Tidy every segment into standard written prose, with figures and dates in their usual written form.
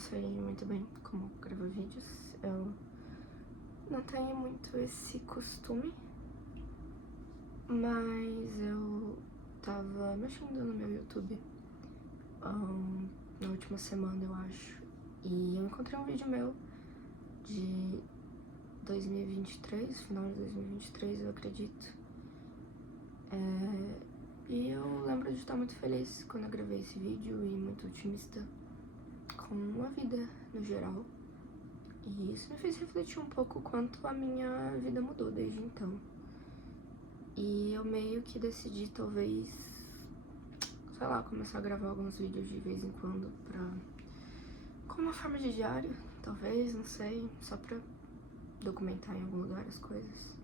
sei muito bem como gravar vídeos. Eu não tenho muito esse costume, mas eu tava mexendo no meu YouTube na última semana, eu acho, e eu encontrei um vídeo meu de 2023, final de 2023, eu acredito. E eu lembro de estar muito feliz quando eu gravei esse vídeo e muito otimista com a vida no geral. E isso me fez refletir um pouco quanto a minha vida mudou desde então. E eu meio que decidi, talvez, sei lá, começar a gravar alguns vídeos de vez em quando como uma forma de diário, talvez, não sei, só pra documentar em algum lugar as coisas.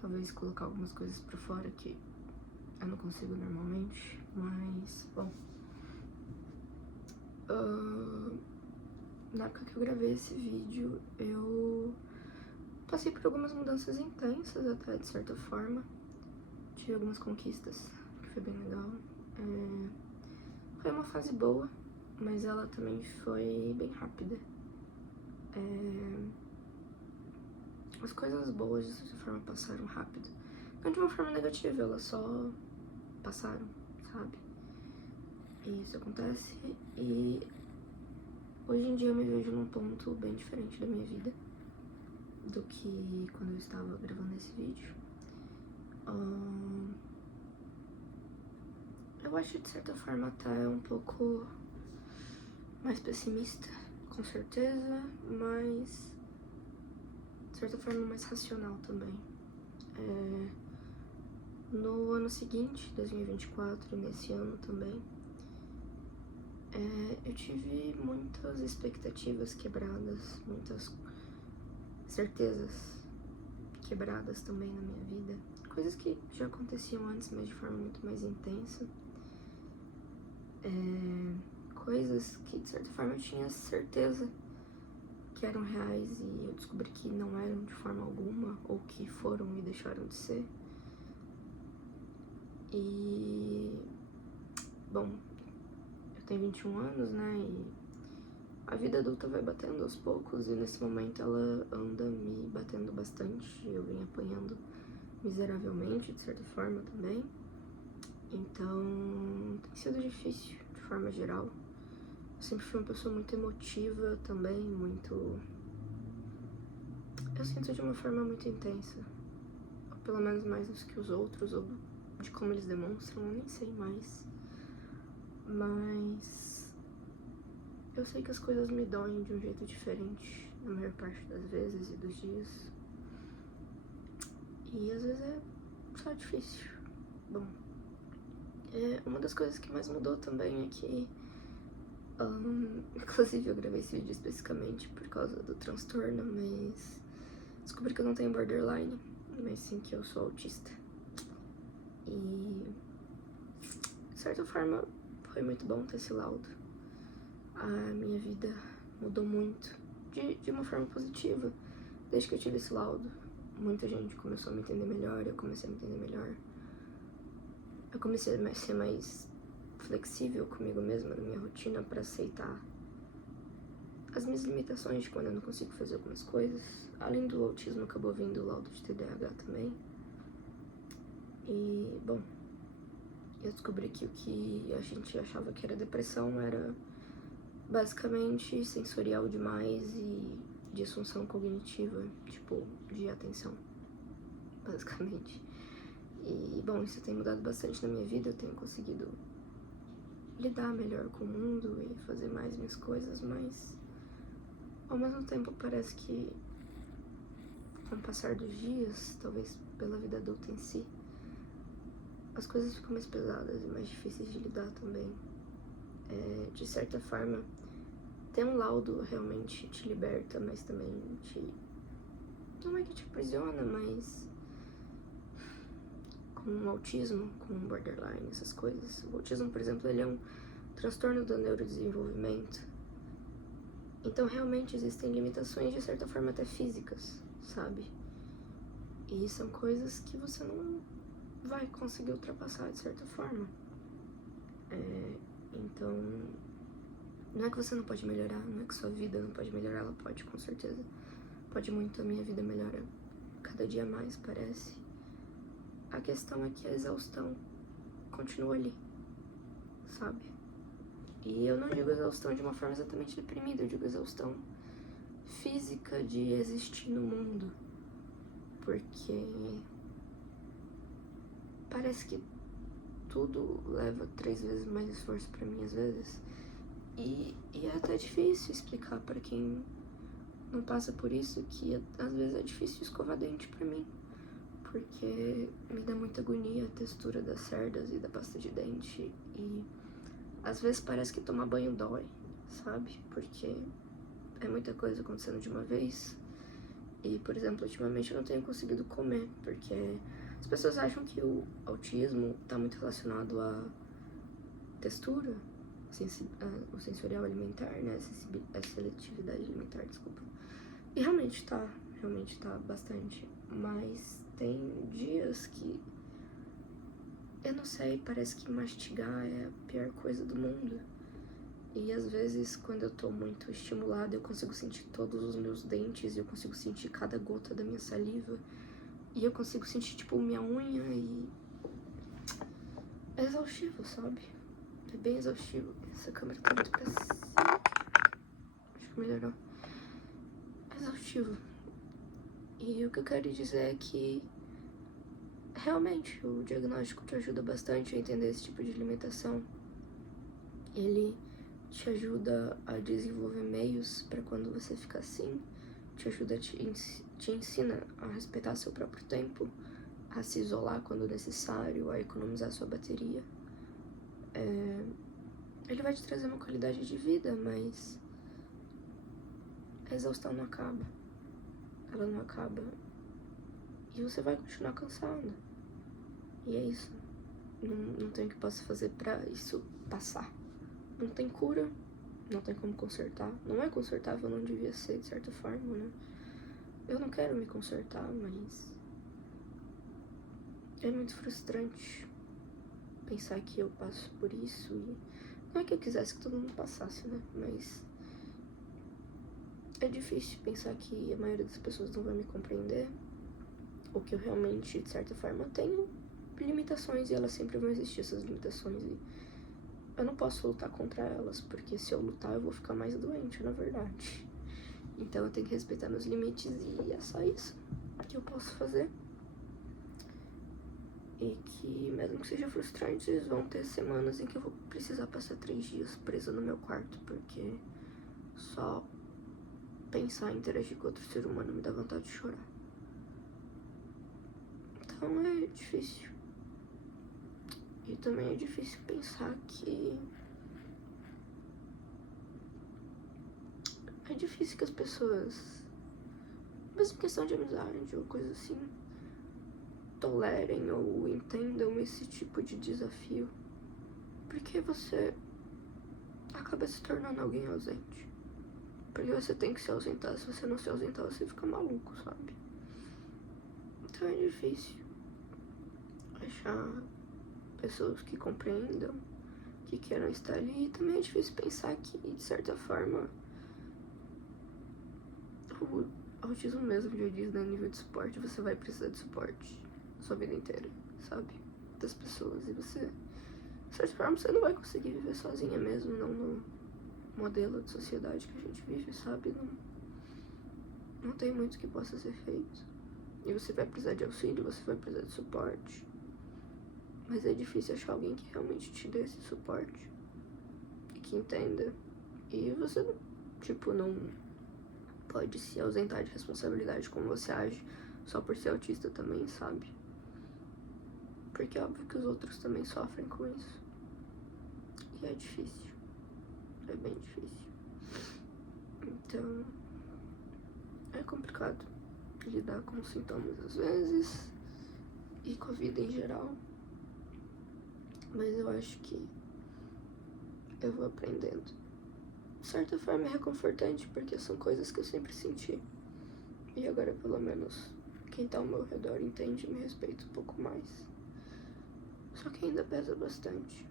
Talvez colocar algumas coisas pra fora que eu não consigo normalmente, mas, bom. Na época que eu gravei esse vídeo, eu passei por algumas mudanças intensas até, de certa forma. Tive algumas conquistas, que foi bem legal. Foi uma fase boa, mas ela também foi bem rápida. As coisas boas, de certa forma, passaram rápido. Não de uma forma negativa, elas só passaram, sabe? E isso acontece, e hoje em dia eu me vejo num ponto bem diferente da minha vida do que quando eu estava gravando esse vídeo. Eu acho, de certa forma, até um pouco mais pessimista, com certeza, mas de certa forma mais racional também. No ano seguinte, 2024, nesse ano também, eu tive muitas expectativas quebradas, muitas certezas quebradas também na minha vida. Coisas que já aconteciam antes, mas de forma muito mais intensa. Coisas que, de certa forma, eu tinha certeza que eram reais e eu descobri que não eram de forma alguma, ou que foram e deixaram de ser. E, bom, eu tenho 21 anos, né, e a vida adulta vai batendo aos poucos, e nesse momento ela anda me batendo bastante. Eu venho apanhando miseravelmente, de certa forma, também. Então, tem sido difícil, de forma geral. Eu sempre fui uma pessoa muito emotiva também, eu sinto de uma forma muito intensa. Ou pelo menos mais do que os outros, ou de como eles demonstram, eu nem sei mais. Mas eu sei que as coisas me doem de um jeito diferente na maior parte das vezes e dos dias. E às vezes é só difícil. Bom, uma das coisas que mais mudou também é que, inclusive eu gravei esse vídeo especificamente por causa do transtorno, mas descobri que eu não tenho borderline, mas sim que eu sou autista. E, de certa forma, foi muito bom ter esse laudo. A minha vida mudou muito, de uma forma positiva, desde que eu tive esse laudo. Muita gente começou a me entender melhor, eu comecei a me entender melhor. Eu comecei a ser mais flexível comigo mesma na minha rotina para aceitar as minhas limitações de quando eu não consigo fazer algumas coisas. Além do autismo, acabou vindo o laudo de TDAH também. E, bom, eu descobri que o que a gente achava que era depressão era basicamente sensorial demais e disfunção cognitiva, tipo, de atenção, basicamente. E, bom, isso tem mudado bastante na minha vida, eu tenho conseguido lidar melhor com o mundo e fazer mais minhas coisas, mas ao mesmo tempo parece que, com o passar dos dias, talvez pela vida adulta em si, as coisas ficam mais pesadas e mais difíceis de lidar também. De certa forma, ter um laudo realmente te liberta, mas também não é que te aprisiona, mas com o autismo, com o borderline, essas coisas. O autismo, por exemplo, ele é um transtorno do neurodesenvolvimento. Então, realmente, existem limitações, de certa forma, até físicas, sabe? E são coisas que você não vai conseguir ultrapassar, de certa forma. Então, Não é que você não pode melhorar, não é que sua vida não pode melhorar, ela pode, com certeza. Pode muito, a minha vida melhora cada dia mais, parece. A questão é que a exaustão continua ali, sabe? E eu não digo exaustão de uma forma exatamente deprimida, eu digo exaustão física de existir no mundo. Porque parece que tudo leva 3 vezes mais esforço pra mim, às vezes. E é até difícil explicar pra quem não passa por isso, que às vezes é difícil escovar dente pra mim. Porque me dá muita agonia a textura das cerdas e da pasta de dente. E às vezes parece que tomar banho dói, sabe? Porque é muita coisa acontecendo de uma vez. E, por exemplo, ultimamente eu não tenho conseguido comer, porque as pessoas acham que o autismo tá muito relacionado à textura, o sensorial alimentar, né? A seletividade alimentar, desculpa. E realmente tá bastante. Mas tem dias que, eu não sei, parece que mastigar é a pior coisa do mundo. E às vezes, quando eu tô muito estimulada, eu consigo sentir todos os meus dentes, e eu consigo sentir cada gota da minha saliva, e eu consigo sentir, tipo, minha unha, e é exaustivo, sabe? É bem exaustivo. Essa câmera tá muito pra cima. Acho que melhorou. É exaustivo. E o que eu quero dizer é que realmente o diagnóstico te ajuda bastante a entender esse tipo de alimentação. Ele te ajuda a desenvolver meios para quando você fica assim, te ensina a respeitar seu próprio tempo, a se isolar quando necessário, a economizar sua bateria. Ele vai te trazer uma qualidade de vida, mas a exaustão não acaba. Ela não acaba. E você vai continuar cansado. E é isso. Não tem o que possa fazer pra isso passar. Não tem cura, não tem como consertar. Não é consertável, não devia ser, de certa forma, né? Eu não quero me consertar, mas é muito frustrante pensar que eu passo por isso. E não é que eu quisesse que todo mundo passasse, né? Mas é difícil pensar que a maioria das pessoas não vai me compreender, ou que eu realmente, de certa forma, tenho limitações, e elas sempre vão existir, essas limitações, e eu não posso lutar contra elas, porque se eu lutar eu vou ficar mais doente, na verdade. Então eu tenho que respeitar meus limites, e é só isso que eu posso fazer. E que, mesmo que seja frustrante, vão ter semanas em que eu vou precisar passar 3 dias presa no meu quarto, porque só pensar em interagir com outro ser humano me dá vontade de chorar. Então é difícil. E também é difícil pensar que é difícil que as pessoas, mesmo questão de amizade ou coisa assim, tolerem ou entendam esse tipo de desafio, porque você acaba se tornando alguém ausente. Porque você tem que se ausentar, se você não se ausentar você fica maluco, sabe? Então é difícil achar pessoas que compreendam, que queiram estar ali. E também é difícil pensar que, de certa forma, o autismo mesmo já diz, né, nível de suporte, você vai precisar de suporte sua vida inteira, sabe? Das pessoas. E você, de certa forma, você não vai conseguir viver sozinha mesmo, não no modelo de sociedade que a gente vive, sabe? Não tem muito que possa ser feito. E você vai precisar de auxílio, você vai precisar de suporte. Mas é difícil achar alguém que realmente te dê esse suporte e que entenda. E você, tipo, não pode se ausentar de responsabilidade como você age só por ser autista também, sabe? Porque é óbvio que os outros também sofrem com isso. E é difícil. É bem difícil. Então, é complicado lidar com os sintomas às vezes e com a vida em geral. Mas eu acho que eu vou aprendendo. De certa forma é reconfortante, porque são coisas que eu sempre senti. E agora, pelo menos, quem tá ao meu redor entende e me respeita um pouco mais. Só que ainda pesa bastante.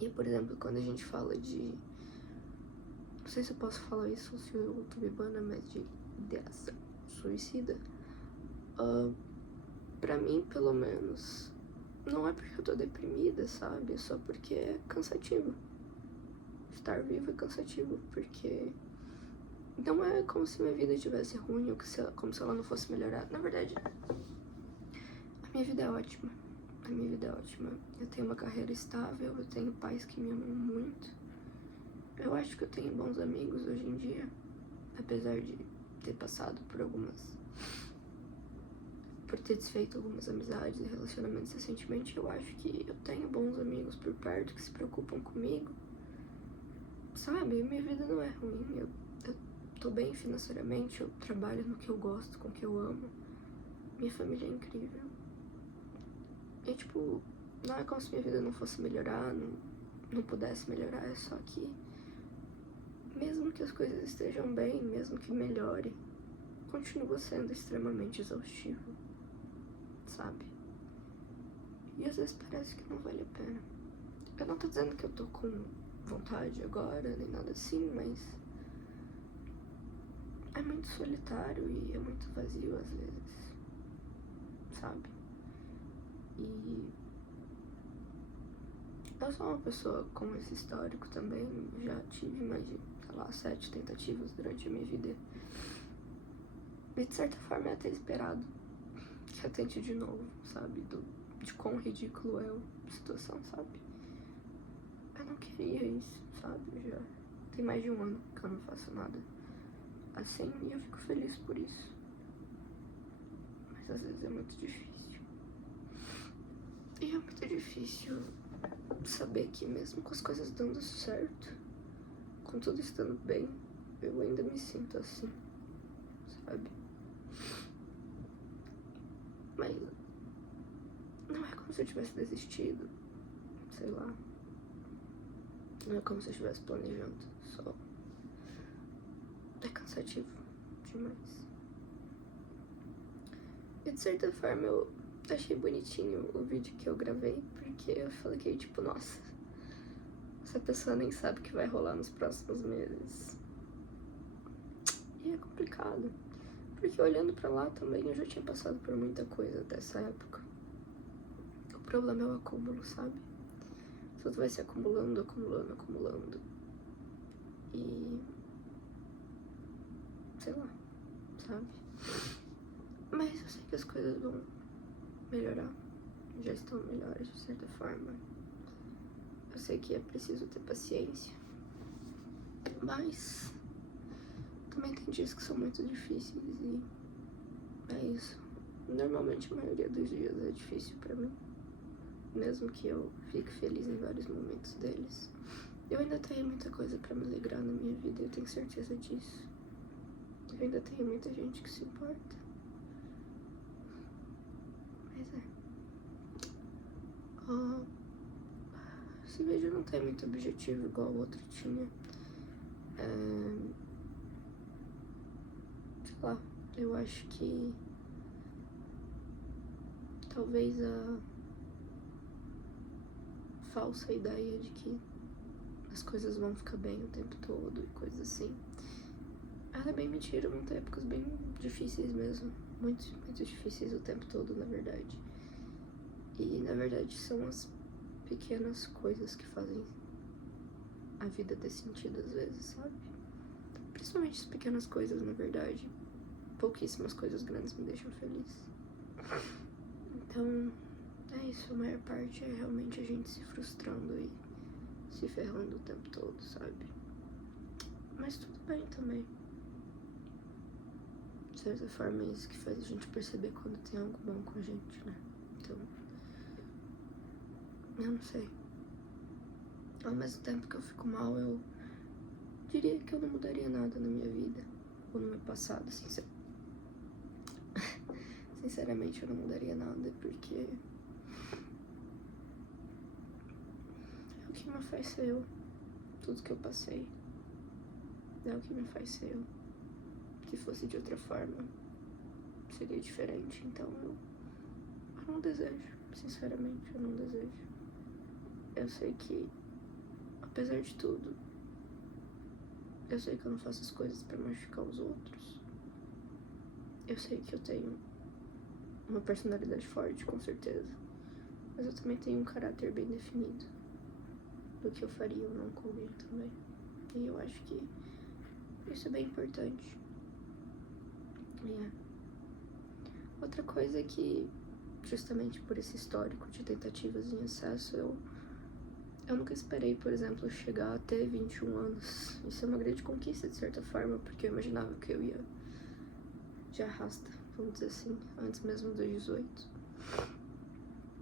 E, por exemplo, quando a gente fala de Não sei se eu posso falar isso ou se o YouTube bana, mas de ideação suicida. Pra mim, pelo menos, não é porque eu tô deprimida, sabe? É só porque é cansativo. Estar vivo é cansativo, porque não é como se minha vida estivesse ruim ou como se ela não fosse melhorar. Na verdade, a minha vida é ótima. A minha vida é ótima. Eu tenho uma carreira estável, eu tenho pais que me amam muito. Eu acho que eu tenho bons amigos hoje em dia, apesar de ter passado por ter desfeito algumas amizades e relacionamentos recentemente. Eu acho que eu tenho bons amigos por perto que se preocupam comigo. Sabe, minha vida não é ruim, eu tô bem financeiramente, eu trabalho no que eu gosto, com o que eu amo. Minha família é incrível. E tipo, não é como se minha vida não fosse melhorar, não pudesse melhorar, é só que mesmo que as coisas estejam bem, mesmo que melhore, continua sendo extremamente exaustivo, sabe? E às vezes parece que não vale a pena. Eu não tô dizendo que eu tô com vontade agora, nem nada assim, mas é muito solitário e é muito vazio às vezes, sabe? E eu sou uma pessoa com esse histórico também, já tive mais de, sei lá, 7 tentativas durante a minha vida. E de certa forma é até esperado que eu tente de novo, sabe? De quão ridículo é a situação, sabe? Eu não queria isso, sabe? Já tem mais de um ano que eu não faço nada assim e eu fico feliz por isso. Mas às vezes é muito difícil. E é muito difícil saber que mesmo com as coisas dando certo, com tudo estando bem, eu ainda me sinto assim, sabe? Mas não é como se eu tivesse desistido, sei lá. Não é como se eu estivesse planejando, só é cansativo demais. E de certa forma eu achei bonitinho o vídeo que eu gravei, porque eu falei que, tipo, nossa, essa pessoa nem sabe o que vai rolar nos próximos meses. E é complicado, porque olhando pra lá também eu já tinha passado por muita coisa dessa época. O problema é o acúmulo, sabe? Tudo vai se acumulando, acumulando, acumulando. E sei lá, sabe? Mas eu sei que as coisas vão melhorar. Já estão melhores de certa forma. Eu sei que é preciso ter paciência. Mas também tem dias que são muito difíceis e é isso. Normalmente a maioria dos dias é difícil pra mim. Mesmo que eu fique feliz em vários momentos deles. Eu ainda tenho muita coisa pra me alegrar na minha vida, eu tenho certeza disso. Eu ainda tenho muita gente que se importa. Mas esse vídeo não tem muito objetivo igual o outro tinha. Sei lá, eu acho que talvez a falsa ideia de que as coisas vão ficar bem o tempo todo e coisas assim, ela é bem mentira, vão ter épocas bem difíceis mesmo, muito, muito difíceis o tempo todo, na verdade. E na verdade são as pequenas coisas que fazem a vida ter sentido às vezes, sabe? Principalmente as pequenas coisas, na verdade. Pouquíssimas coisas grandes me deixam feliz. Então, é isso, a maior parte é realmente a gente se frustrando e se ferrando o tempo todo, sabe? Mas tudo bem também. De certa forma é isso que faz a gente perceber quando tem algo bom com a gente, né? Então, eu não sei. Ao mesmo tempo que eu fico mal, eu diria que eu não mudaria nada na minha vida ou no meu passado, sinceramente eu não mudaria nada, porque é o que me faz ser eu. Tudo que eu passei é o que me faz ser eu. Se fosse de outra forma, seria diferente. Então eu não desejo, sinceramente, eu não desejo. Eu sei que, apesar de tudo, Eu sei que eu não faço as coisas pra machucar os outros. Eu sei que eu tenho uma personalidade forte, com certeza. Mas eu também tenho um caráter bem definido do que eu faria ou não com alguém também. E eu acho que isso é bem importante. Outra coisa é que, justamente por esse histórico de tentativas em excesso, eu nunca esperei, por exemplo, chegar a ter 21 anos. Isso é uma grande conquista, de certa forma, porque eu imaginava que eu ia de arrasta, vamos dizer assim, antes mesmo dos 18.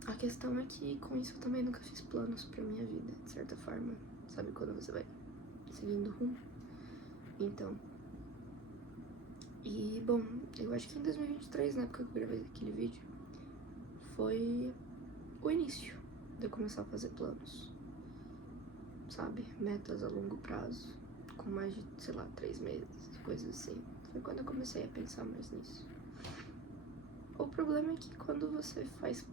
A questão é que, com isso, eu também nunca fiz planos pra minha vida, de certa forma. Sabe quando você vai seguindo rumo? Então... E, bom, eu acho que em 2023, na época que eu gravei aquele vídeo, foi o início de eu começar a fazer planos, sabe? Metas a longo prazo, com mais de, sei lá, 3 meses, coisas assim. Foi quando eu comecei a pensar mais nisso. O problema é que quando você faz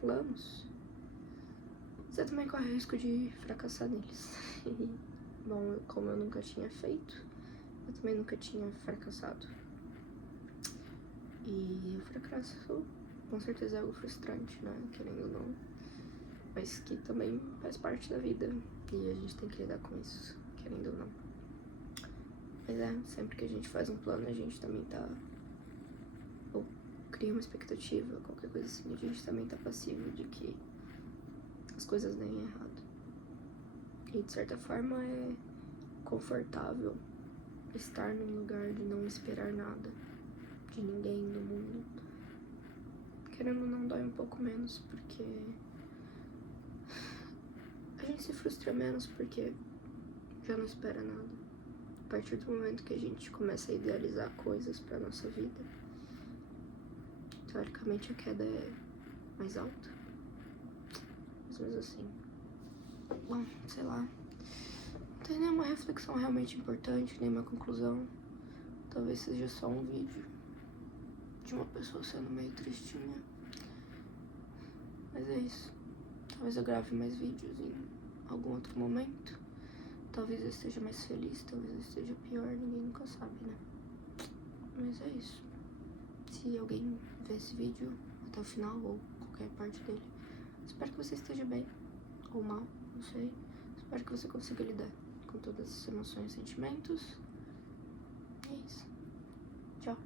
planos, você também corre o risco de fracassar neles. Bom, como eu nunca tinha feito, eu também nunca tinha fracassado. E o fracasso, com certeza, é algo frustrante, né? Querendo ou não. Mas que também faz parte da vida. E a gente tem que lidar com isso, querendo ou não. Mas sempre que a gente faz um plano, a gente também tá... ou cria uma expectativa, qualquer coisa assim, a gente também tá passivo de que as coisas deem errado. E de certa forma é confortável estar num lugar de não esperar nada de ninguém no mundo. Querendo ou não, dói um pouco menos, porque a gente se frustra menos porque já não espera nada. A partir do momento que a gente começa a idealizar coisas pra nossa vida, teoricamente a queda é mais alta. Mas mesmo assim, bom, sei lá, não tem nenhuma reflexão realmente importante, nenhuma conclusão. Talvez seja só um vídeo de uma pessoa sendo meio tristinha. Mas é isso. Talvez eu grave mais vídeos em algum outro momento. Talvez eu esteja mais feliz, talvez eu esteja pior, ninguém nunca sabe, né? Mas é isso. Se alguém ver esse vídeo até o final, ou qualquer parte dele, espero que você esteja bem, ou mal, não sei. Espero que você consiga lidar com todas as emoções e sentimentos. É isso. Tchau.